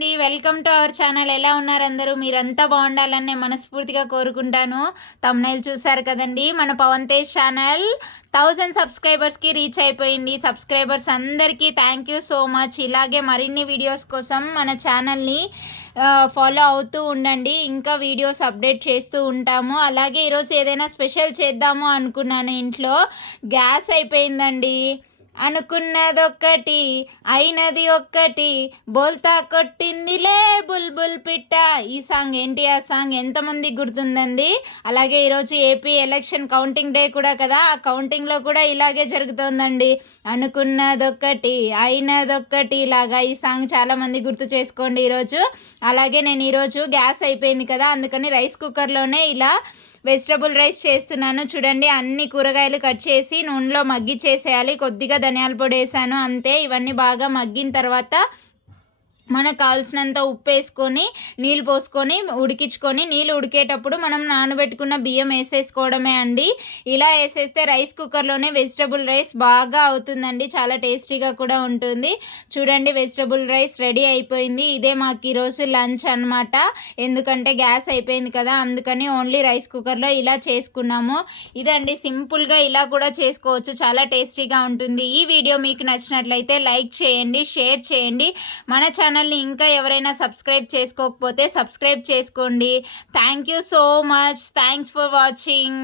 అండి. Welcome to our channel. ఎలా ఉన్నారు అందరూ? మీరంతా బాగుండాలని నేను మనస్ఫూర్తిగా కోరుకుంటాను. తమ్నైల్ చూసారు కదండి మన పవన్ తేజ్ ఛానల్. థౌజండ్ సబ్స్క్రైబర్స్కి రీచ్ అయిపోయింది. సబ్స్క్రైబర్స్ అందరికీ థ్యాంక్ యూ సో మచ్. ఇలాగే మరిన్ని వీడియోస్ కోసం మన ఛానల్ని ఫాలో అవుతూ ఉండండి. ఇంకా వీడియోస్ అప్డేట్ చేస్తూ ఉంటాము. అలాగే ఈరోజు ఏదైనా స్పెషల్ చేద్దాము అనుకున్నాను ఇంట్లో. గ్యాస్ అయిపోయిందండి. అనుకున్నదొక్కటి అయినది ఒక్కటి. బోల్తా కొట్టిందిలే బుల్బుల్ పిట్ట. ఈ సాంగ్ ఏంటి? ఆ సాంగ్ ఎంతమంది గుర్తుందండి? అలాగే ఈరోజు ఏపీ ఎలక్షన్ కౌంటింగ్ డే కూడా కదా. ఆ కౌంటింగ్లో కూడా ఇలాగే జరుగుతుందండి. అనుకున్నదొక్కటి అయినదొక్కటి ఇలాగా ఈ సాంగ్ చాలామంది గుర్తు చేసుకోండి ఈరోజు. అలాగే నేను ఈరోజు గ్యాస్ అయిపోయింది కదా. అందుకని రైస్ కుక్కర్లోనే ఇలా వెజిటబుల్ రైస్ చేస్తున్నాను. చూడండి అన్ని కూరగాయలు కట్ చేసి నూనెలో మగ్గిచ్చేసేయాలి. కొద్దిగా ధనియాల పొడి వేసాను అంతే. ఇవన్నీ బాగా మగ్గిన తర్వాత మనకు కావాల్సినంత ఉప్పు వేసుకొని నీళ్ళు పోసుకొని ఉడికించుకొని నీళ్ళు ఉడికేటప్పుడు మనం నానబెట్టుకున్న బియ్యం వేసేసుకోవడమే అండి. ఇలా వేసేస్తే రైస్ కుక్కర్లోనే వెజిటబుల్ రైస్ బాగా అవుతుందండి. చాలా టేస్టీగా కూడా ఉంటుంది. చూడండి వెజిటబుల్ రైస్ రెడీ అయిపోయింది. ఇదే మాకు ఈరోజు లంచ్ అనమాట ఎందుకంటే గ్యాస్ అయిపోయింది కదా అందుకని ఓన్లీ రైస్ కుక్కర్లో ఇలా చేసుకున్నాము. ఇదండి సింపుల్గా ఇలా కూడా చేసుకోవచ్చు. చాలా టేస్టీగా ఉంటుంది. ఈ వీడియో మీకు నచ్చినట్లయితే లైక్ చేయండి షేర్ చేయండి. మన ఛానల్ ఛానల్ని ఇంకా ఎవరైనా సబ్స్క్రైబ్ చేసుకోకపోతే సబ్స్క్రైబ్ చేసుకోండి. Thank you so much. Thanks for watching.